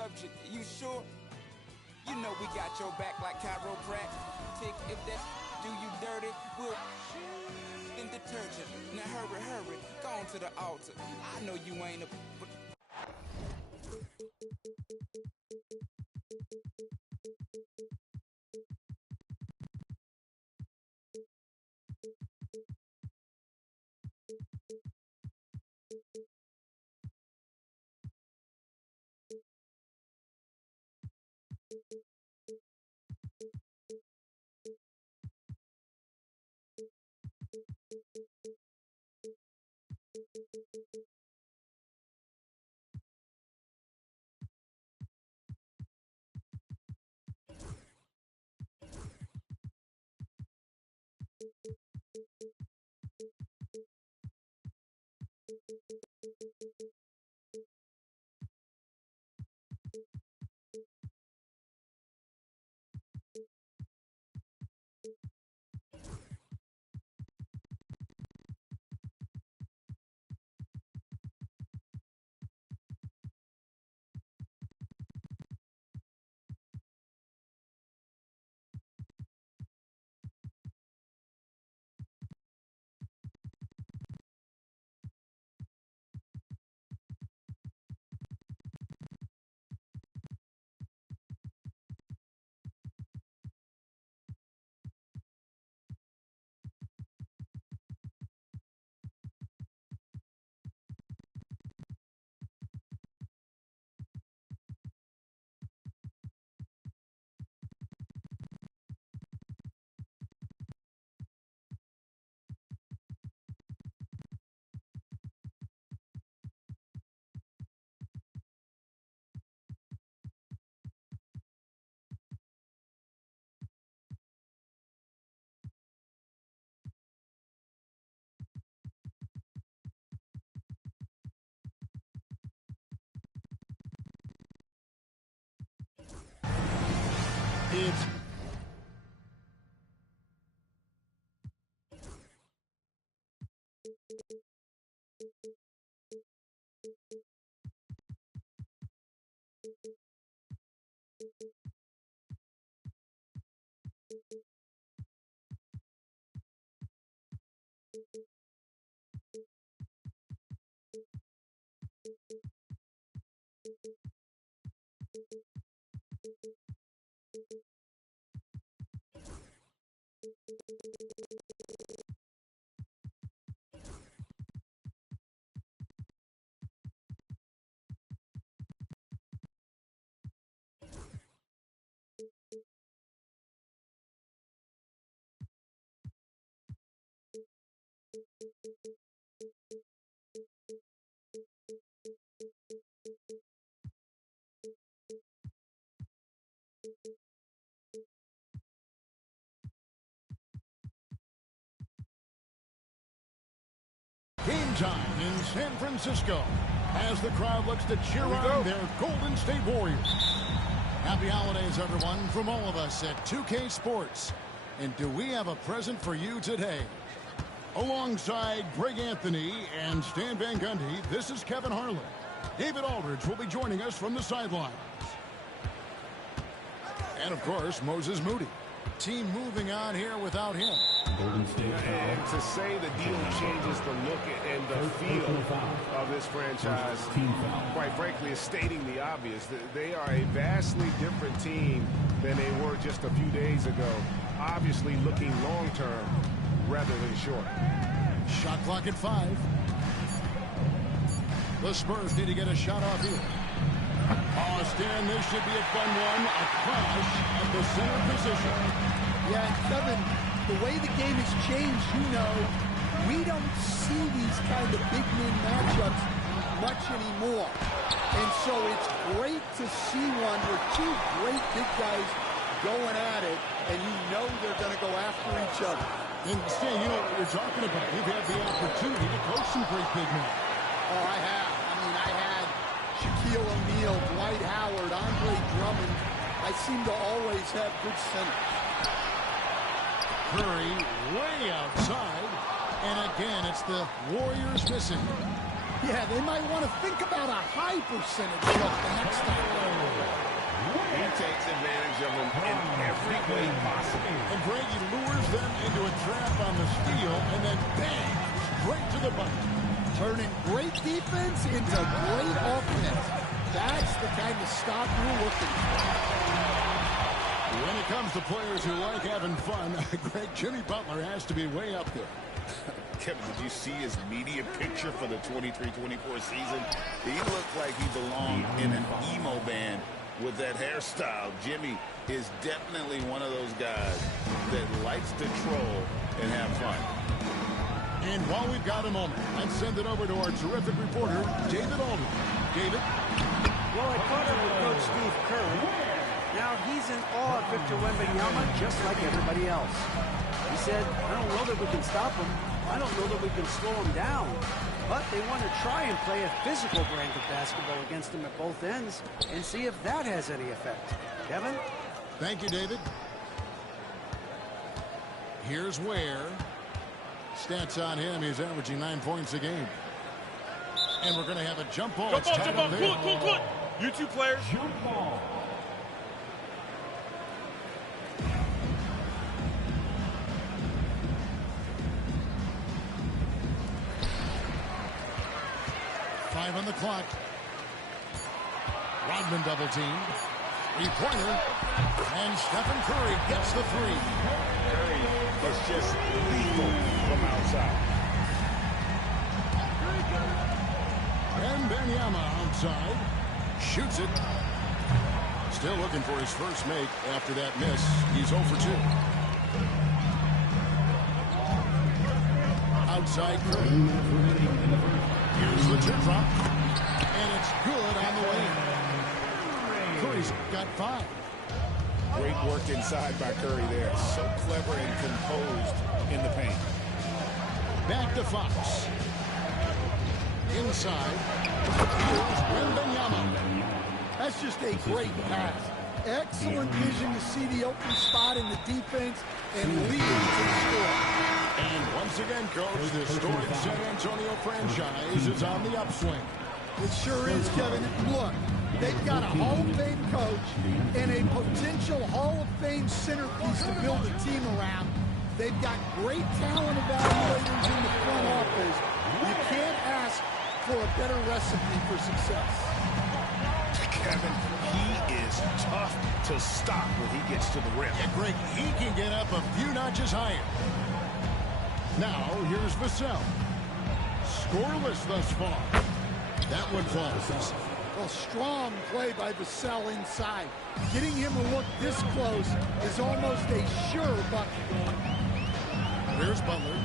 subject. You sure? You know we got your back like chiropractic. If that do you dirty, we'll in detergent. Now hurry, go on to the altar. I know you ain't a... It's game time in San Francisco as the crowd looks to cheer on their Golden State Warriors. Happy holidays, everyone, from all of us at 2K Sports. And do we have a present for you today? Alongside Greg Anthony and Stan Van Gundy, this is Kevin Harlan. David Aldridge will be joining us from the sidelines. And, of course, Moses Moody. Team moving on here without him. Golden State and to say the deal changes the look and the feel of this franchise, quite frankly, is stating the obvious. They are a vastly different team than they were just a few days ago. Obviously looking long-term rather than short. Shot clock at 5. The Spurs need to get a shot off here. Oh, Stan, this should be a fun one. A crash at the center position. Yeah, Kevin, the way the game has changed, you know, we don't see these kind of big men matchups much anymore. And so it's great to see one where two great big guys going at it, and you know they're going to go after each other. And Stan, you know what you're talking about. You've had the opportunity to coach some great big men. Oh, I have. I mean, I had Shaquille O'Neal, Dwight Howard, Andre Drummond. I seem to always have good centers. Curry way outside. And again, it's the Warriors missing. Yeah, they might want to think about a high percentage look the next time. He takes advantage of them in every way possible. And Greg, he lures them into a trap on the steal, and then bang, straight to the bucket. Turning great defense into great offense. That's the kind of stop you're looking for. When it comes to players who like having fun, Greg, Jimmy Butler has to be way up there. Kevin, did you see his media picture for the 23-24 season? He looked like he belonged in an emo band with that hairstyle. Jimmy is definitely one of those guys that likes to troll and have fun. And while we've got a moment, let's send it over to our terrific reporter, David Aldridge. David? Well, I caught up with Coach Steve Kerr. Now he's in awe of Victor Wembanyama just like everybody else. He said, I don't know that we can stop him. I don't know that we can slow him down. But they want to try and play a physical brand of basketball against him at both ends and see if that has any effect. Kevin? Thank you, David. Here's Ware. Stats on him, he's averaging 9 points a game. And we're going to have a jump ball. Jump ball. Cool. You two players. Jump ball. Five on the clock. Rodman double teamed. Three-pointer. And Stephen Curry gets the three. Curry is just lethal from outside. Wembanyama outside. Shoots it. Still looking for his first make after that miss. He's 0 for 2. Outside Curry. Here's the teardrop. And it's good on the way. Curry's got 5. Great work inside by Curry there. So clever and composed in the paint. Back to Fox. Inside. Here's Wembanyama. That's just a great pass. Excellent vision to see the open spot in the defense and lead to the score. And once again, Coach, the storied San Antonio franchise is on the upswing. It sure is, Kevin. Look, they've got a Hall of Fame coach and a potential Hall of Fame centerpiece to build a team around. They've got great talent evaluators in the front office. You can't ask for a better recipe for success. Kevin, he is tough to stop when he gets to the rim. Yeah, Greg, he can get up a few notches higher. Now, here's Vassell. Scoreless thus far. That one falls. Well, strong play by Vassell inside. Getting him to look this close is almost a sure bucket. Here's Butler.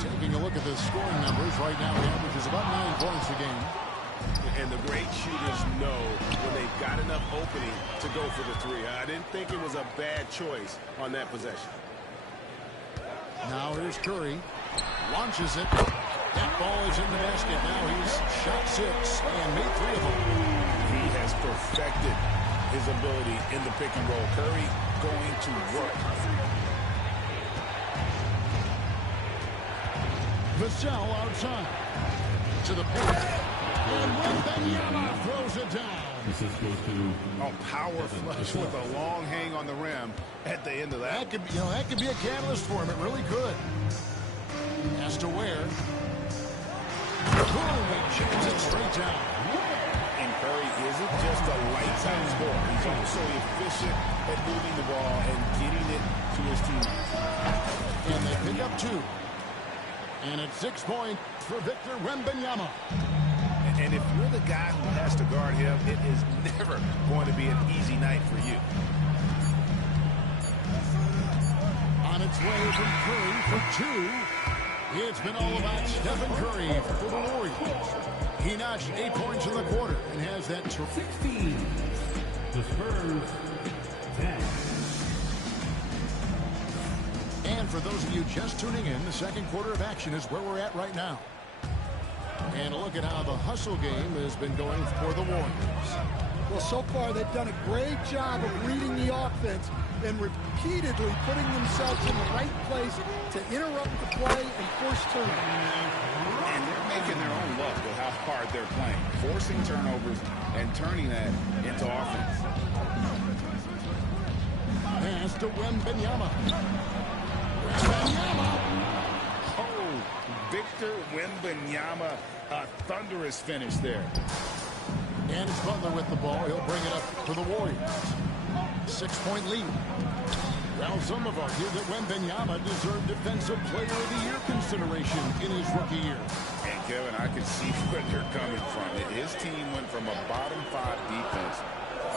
Taking a look at the scoring numbers right now, he averages about 9 points a game. And the great shooters know when they've got enough opening to go for the three. I didn't think it was a bad choice on that possession. Now here's Curry. Launches it. That ball is in the basket. Now he's shot 6 and made 3 of them. He has perfected his ability in the pick and roll. Curry going to work. Vassell outside. To the paint. And Wembanyama throws it down. This is goes to Power flush with a long hang on the rim at the end of that. That could be a catalyst for him. It really could. Has to wear. Boom, he jams it straight down. And Curry isn't just a lights-out scorer. He's also efficient at moving the ball and getting it to his teammates. And they pick up 2. And it's 6 points for Victor Wembanyama. And if you're the guy who has to guard him, it is never going to be an easy night for you. On its way from Curry for 2. It's been all about Stephen Curry for the Warriors. He notched 8 points in the quarter and has that 16. The Spurs 10. And for those of you just tuning in, the second quarter of action is where we're at right now. And a look at how the hustle game has been going for the Warriors. Well, so far they've done a great job of reading the offense and repeatedly putting themselves in the right place to interrupt the play and force turnovers. And they're making their own luck with how forcing turnovers and turning that into offense. Pass to Wembanyama. Oh, Victor Wembanyama, a thunderous finish there. And it's Butler with the ball. He'll bring it up to the Warriors. 6-point lead. Well, some have argued that Wembanyama deserved Defensive Player of the Year consideration in his rookie year. And Kevin, I could see where they're coming from. His team went from a bottom 5 defense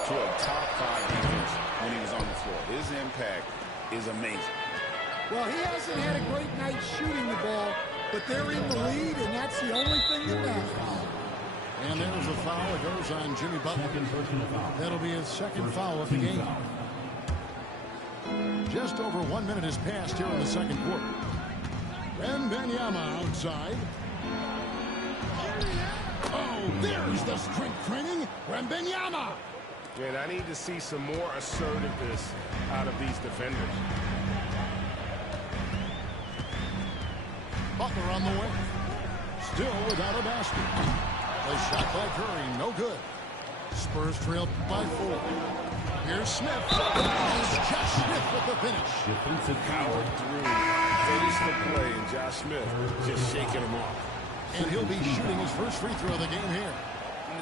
to a top 5 defense when he was on the floor. His impact is amazing. Well, he hasn't had a great night shooting the ball, but they're in the lead, and that's the only thing that matters. And there's a foul that goes on Jimmy Butler. That'll be his second foul of the game. Just over 1 minute has passed here in the second quarter. Wembanyama outside. Oh, there's the strength training. Wembanyama. Man, I need to see some more assertiveness out of these defenders. Butler on the way. Still without a basket. A shot by Curry, no good. Spurs trail by 4. Here's Smith. It's Josh Smith with the finish. Defensive Powered through, finished the play, and Josh Smith just shaking him off. And he'll be shooting his first free throw of the game here.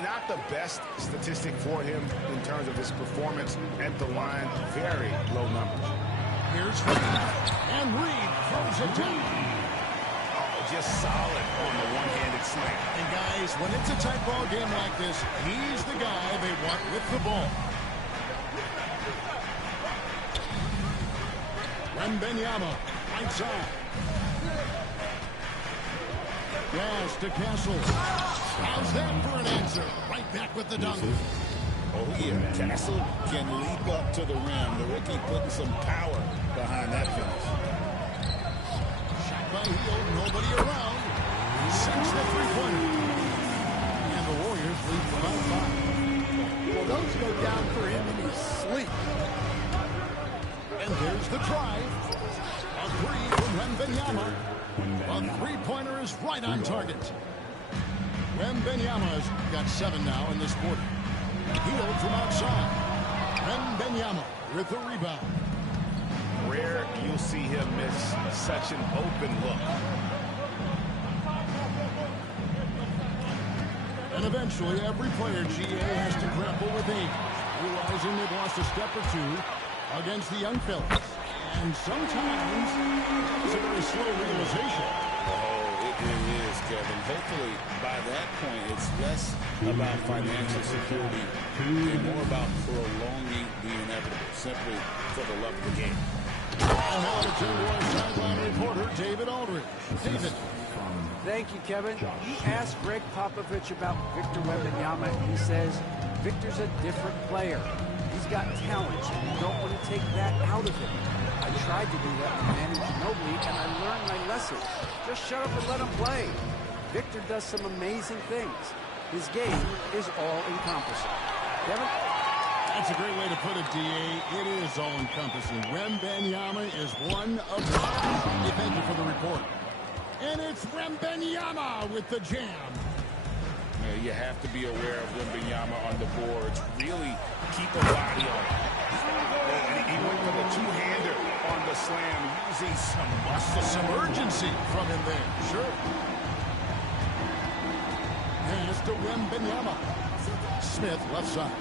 Not the best statistic for him in terms of his performance at the line. Very low numbers. Here's Reed. And Reed throws it down. Just solid on the one-handed slam. And guys, when it's a tight ball game like this, he's the guy they want with the ball. Wembanyama, right side. Pass to Castle. How's that for an answer? Right back with the dunk. Oh, yeah. Castle can leap up to the rim. The rookie putting some power behind that finish. Shot by Hield, nobody around. Sinks the three-pointer. And the Warriors lead for about 5. Well, those go down for him in his sleep. And there's the drive. A three from Wembanyama. A three-pointer is right on target. Wembanyama's got 7 now in this quarter. Hield from outside. Wembanyama with the rebound. Rare you'll see him miss such an open look. And eventually, every player GA has to grapple with age, realizing they've lost a step or 2 against the young fellas. And sometimes it's a very slow realization. Oh, it really is, Kevin. Hopefully, by that point, it's less about financial security and more about prolonging the inevitable, simply for the love of the game. And now to Timberwolves sideline reporter David Aldridge. David. Thank you, Kevin. You asked Greg Popovich about Victor Wembanyama, and he says Victor's a different player. He's got talent, and you don't want to take that out of him. I tried to do that with Manu Ginobili, and I learned my lesson. Just shut up and let him play. Victor does some amazing things. His game is all-encompassing. Kevin? That's a great way to put it, D.A. It is all-encompassing. Wembanyama is one of the... Thank you for the report. And it's Wembanyama with the jam. You have to be aware of Wembanyama on the boards. Really keep a body on it. And he went for the two-hander on the slam, using some muscle. Some urgency from him there. Sure. Pass to Wembanyama. Smith, left side.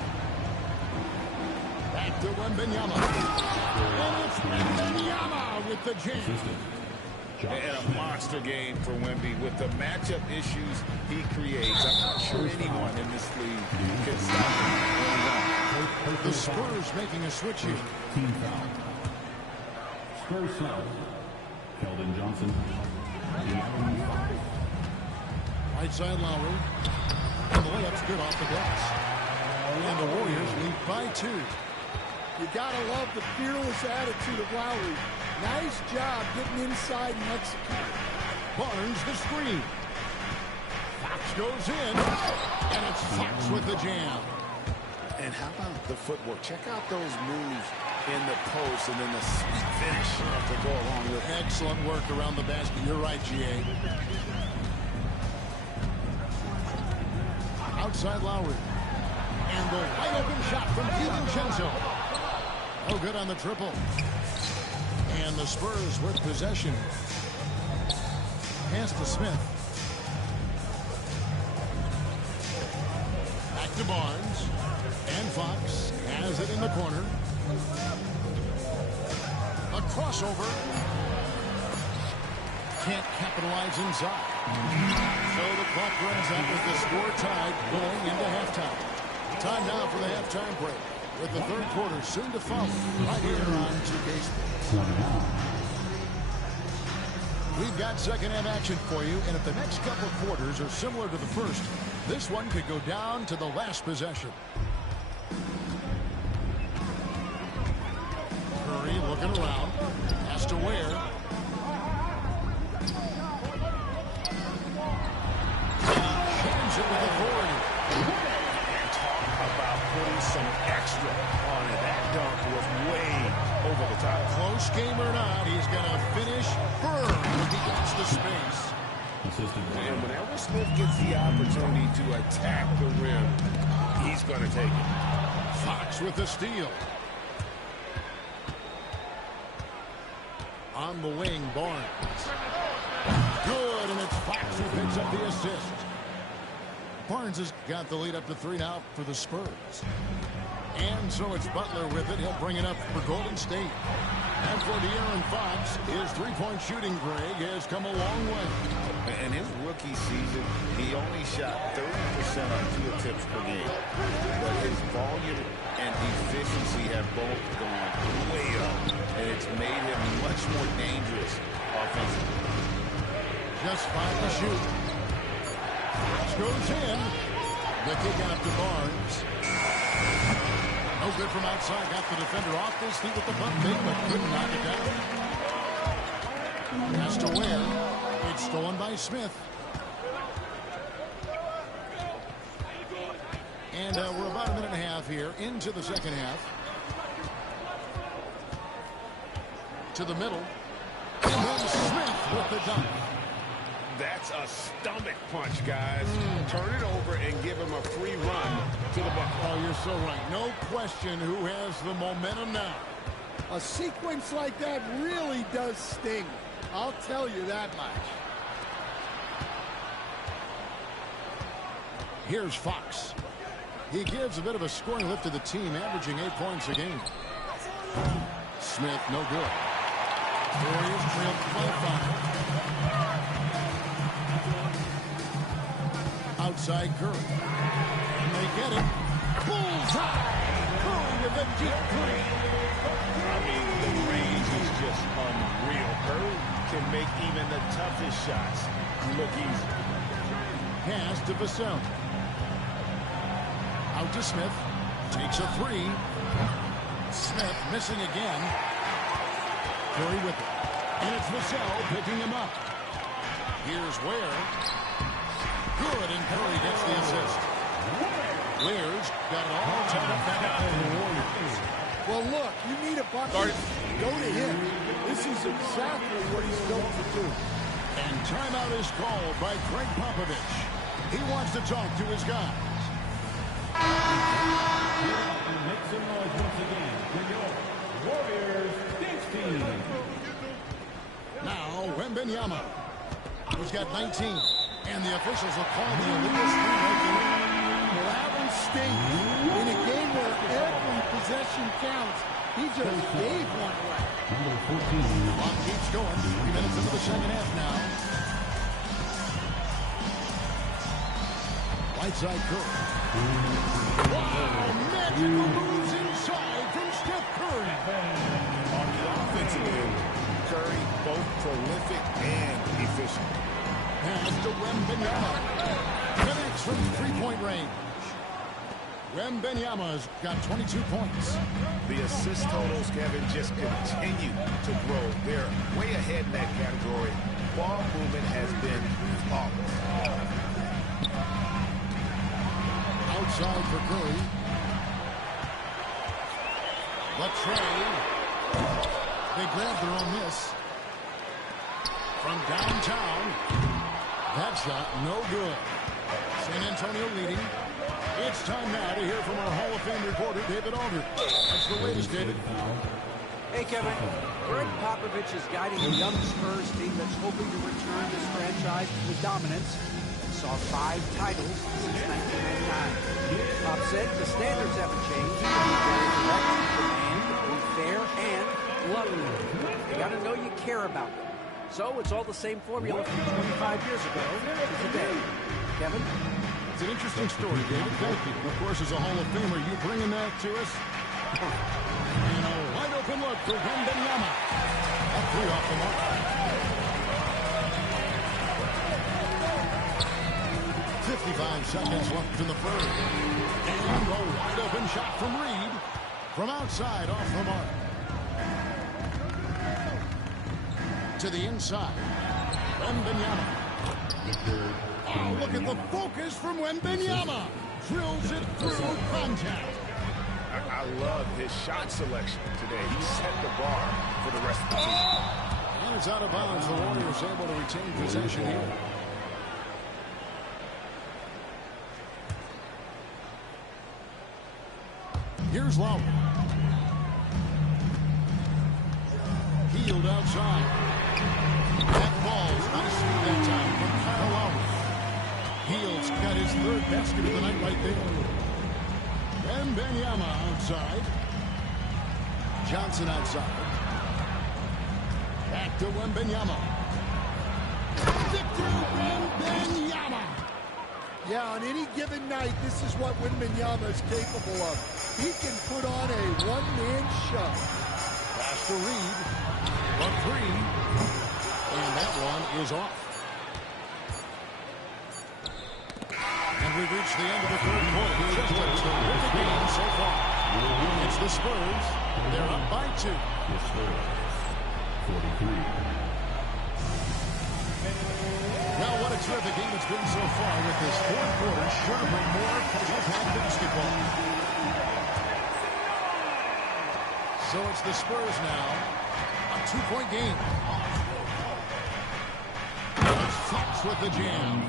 Back to Wembanyama. And it's Wembanyama with the jam. And a monster game for Wemby. With the matchup issues he creates, I'm not sure anyone in this league can stop him. The Spurs making a switch here. Team foul. Spurs foul. Keldon Johnson. Right side Lowry. And the layup's good off the glass. And the Warriors lead by 2. You gotta love the fearless attitude of Lowry. Nice job getting inside and executing. Barnes the screen. Fox goes in. And it's Fox with the jam. And how about the footwork? Check out those moves in the post and then the sweet finish to go along with it. Excellent work around the basket. You're right, G.A. outside Lowry. And the wide open shot from DiVincenzo. Oh, good on the triple. And the Spurs with possession. Pass to Smith. Back to Barnes. And Fox has it in the corner. A crossover. Can't capitalize inside. So the clock runs out with the score tied going into halftime. Time now for the halftime break, with the third quarter soon to follow right here on 2K Sports. We've got second half action for you, and if the next couple of quarters are similar to the first, this one could go down to the last possession. Curry looking around, has to Ware. Shans it with authority. About putting some extra on it. That dunk was way over the top. Close game or not, he's going to finish firm if he gets the space. And whenever Smith gets the opportunity to attack the rim, he's going to take it. Fox with the steal. On the wing, Barnes. Good, and it's Fox who picks up the assist. Barnes has got the lead up to 3 now for the Spurs. And so it's Butler with it. He'll bring it up for Golden State. And for De'Aaron Fox, his three-point shooting, Greg, has come a long way. In his rookie season, he only shot 30% on 2 attempts per game. But his volume and efficiency have both gone way up. And it's made him much more dangerous offensively. Just 5 to shoot. Cross goes in. The kick out to Barnes. No good from outside. Got the defender off his feet with the pump fake, but couldn't knock it down. Has to Ware. It's stolen by Smith. And we're about a minute and a half here into the second half. To the middle. And then Smith with the dunk. That's a stomach punch, guys. Turn it over and give him a free run to the bucket. Oh, you're so right. No question who has the momentum now. A sequence like that really does sting. I'll tell you that much. Here's Fox. He gives a bit of a scoring lift to the team, averaging 8 points a game. Smith, no good. Warriors trail by 5. Outside Curry. And they get it. Bullseye! Curry with a deep three. I mean, the range is just unreal. Curry can make even the toughest shots look easy. Pass to Vassell. Out to Smith. Takes a 3. Smith missing again. Curry with it. And it's Vassell picking him up. Here's Ware. Good, and Curry gets the assist. Ware's got it all tied up back for the Warriors. Well, look, you need a bucket. Go to him. This is exactly what he's built to do. And timeout is called by Greg Popovich. He wants to talk to his guys. Make some noise once again for your Warriors dance team. Now, Wembanyama. He's got 19. And the officials will call the illegal screen right there. Well, that one stinks. In a game where every possession counts, he just gave one away. Clock keeps going. 3 minutes into the second half now. Right side Curry. Wow, magical moves inside from Steph Curry. On the offensive end, Curry both prolific and efficient. Pass to Wembanyama. Connects from three-point range. Wembanyama's got 22 points. The assist totals, Kevin, just continue to grow. They're way ahead in that category. Ball movement has been flawless. Outside for Curry. Latrey. They grab their own miss. From downtown. That shot, no good. San Antonio leading. It's time now to hear from our Hall of Fame reporter, David Aldridge. That's the latest, David. Hey, Kevin. Greg Popovich is guiding a young Spurs team that's hoping to return this franchise to dominance. It saw 5 titles since 1999. Pop said the standards haven't changed. To be very direct, demand, be fair, and lovely. You got to know you care about them. So it's all the same formula from 25 years ago to today. Kevin? It's an interesting story, David. Thank you. Of course, as a Hall of Famer, you bringing that to us? And a wide open look for Wembanyama. A 3 off the mark. 55 seconds left in the first. And a wide open shot from Reed. From outside, off the mark. To the inside. Wembanyama. Oh, look at the focus from Wembanyama. Drills it through contact. I love his shot selection today. He set the bar for the rest of the team. And it's out of bounds. The Warriors able to retain possession here. Here's Lowry. Healed outside. That ball's nice that time from Kyle Lowry. Heald's got his 3rd basket of the night right there. Wembanyama outside. Johnson outside. Back to Wembanyama. Victor Wembanyama. Yeah, on any given night, this is what Wembanyama is capable of. He can put on a one-man show. Pass to Reed. A 3. And that one is off. And we've reached the end of the 3rd quarter. Just what it's been with the game so far. It's the Spurs. They're up by 2. The Spurs, 43. Well, what a terrific game it's been so far with this 4th quarter. Sure to bring more close-up basketball. So it's the Spurs now. A 2-point game. Fox with the jam.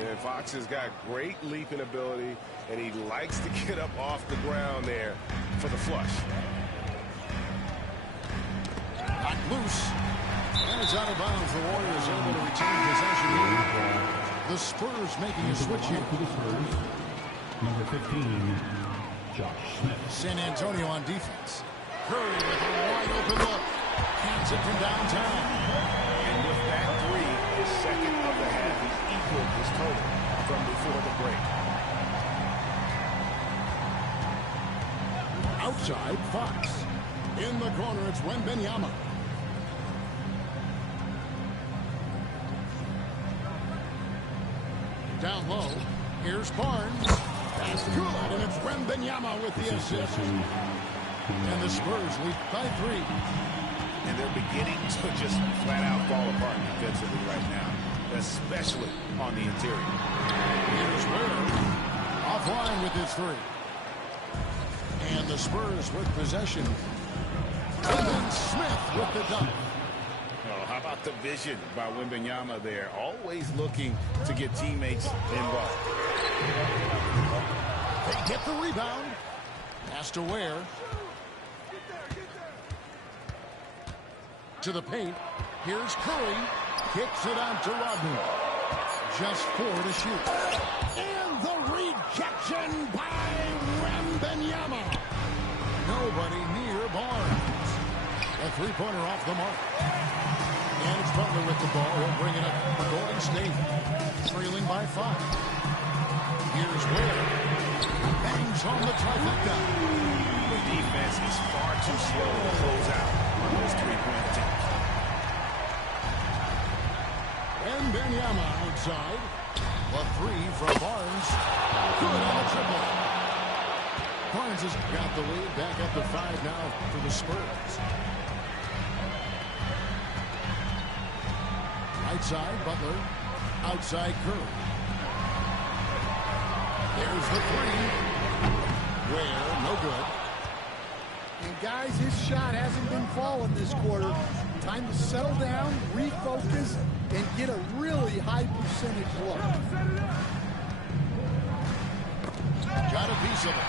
Yeah, Fox has got great leaping ability, and he likes to get up off the ground there for the flush. Not loose. And it's out of bounds. The Warriors able to retain possession here. The Spurs making a switch here. To the Spurs, number 15, Josh Smith. San Antonio on defense. Curry with a wide open look. Hands it from downtown. And with that 3, the second of the half, he's equaled his total from before the break. Outside, Fox. In the corner, it's Wembanyama. Down low, here's Barnes. That's good, and it's Wembanyama with the assist. And the Spurs lead by 3. And they're beginning to just flat out fall apart defensively right now, especially on the interior. Here's Ware. Offline with his 3. And the Spurs with possession. And then Smith with the dunk. Oh, how about the vision by Wembanyama there? Always looking to get teammates involved. They get the rebound. Pass to Ware. To the paint. Here's Curry. Kicks it out to Rodman. Just 4 to shoot. And the rejection by Wembanyama. Nobody near Barnes. A 3-pointer off the mark. And it's Butler with the ball. He'll bring it up for Golden State. Trailing by 5. Here's Ware. Bangs on the trifecta. The defense is far too slow to close out on those 3-point attempts. Wembanyama outside. A 3 from Barnes. Good on the triple. Barnes has got the lead back up to 5 now for the Spurs. Right side, Butler. Outside, Curry. There's the 3. Ware, no good. And guys, his shot hasn't been falling this quarter. Time to settle down, refocus, and get a really high percentage look. possible.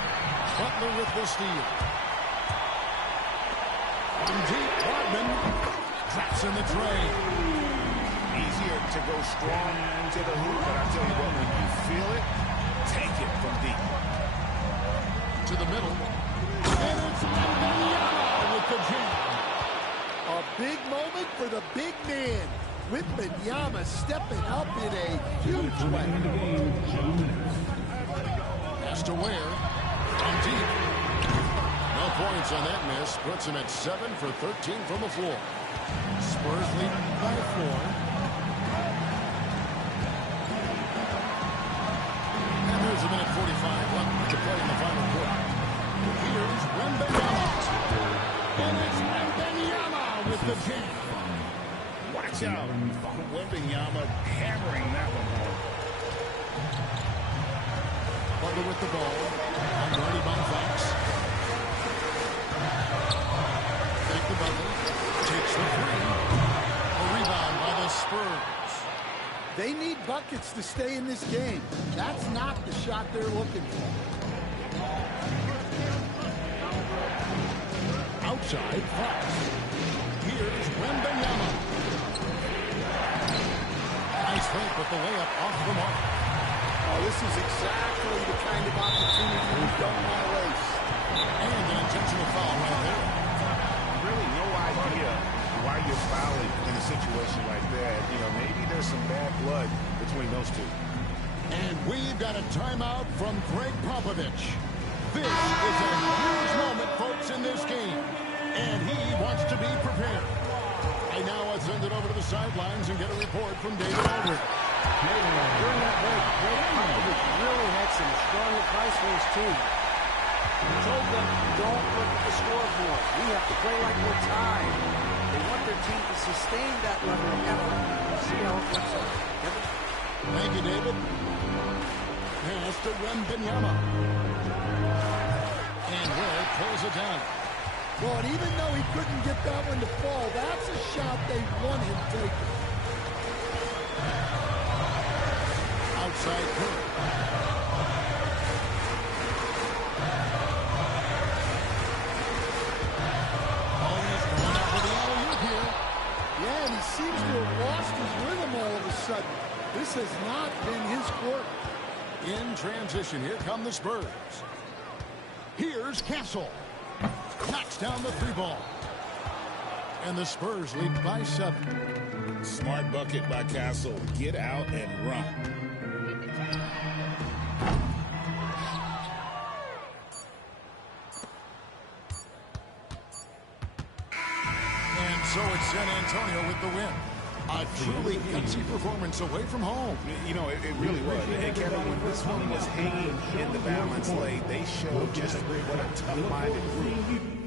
Butler with the steal. From deep, Rodman traps in the tray. Easier to go strong to the hoop, but I tell you what, when you feel it, take it from deep. To the middle. And it's Wembanyama with the jam. A big moment for the big man. Wembanyama stepping up in a huge way. Pass to Ware. From deep. No points on that miss. Puts him at 7 for 13 from the floor. Spurs lead by 4. And there's a minute 45 left to play in the final quarter. Here's Wembanyama. And it's Wembanyama with the jam. Watch out. Wembanyama hammering that one home. Butler with the ball. Unguarded by Fox. Back to Butler. Takes the three. A rebound by the Spurs. They need buckets to stay in this game. That's not the shot they're looking for. Outside Fox. Here's Wembanyama. Nice fake with the layup off the mark. Oh, this is exactly the kind of opportunity you don't want to waste. And an intentional foul right there. Really no idea why you're fouling in a situation like that. You know, maybe there's some bad blood between those two. And we've got a timeout from Greg Popovich. This is a huge moment, folks, in this game. And he wants to be prepared. And now I'll send it over to the sidelines and get a report from David Aldridge. During that break, Greg Popovich really had some strong advice for his team. He told them, don't look at the scoreboard. We have to play like we're tied. They want their team to sustain that level of effort. We'll see how it works out. Kevin? Thank you, David. Pass to Wembanyama. And Ware pulls it down. Well, and even though he couldn't get that one to fall, that's a shot they want him taking. Outside Curry. Always going out for the alley-oop here. Yeah, and he seems to have lost his rhythm all of a sudden. This has not been his court. In transition, here come the Spurs. Here's Castle. Knocks down the three ball. And the Spurs lead by 7. Smart bucket by Castle. Get out and run. And so it's San Antonio with the win. A truly gutsy performance away from home. You know, it really was. And Kevin, when this one was hanging in the balance lane, they showed just what a tough-minded group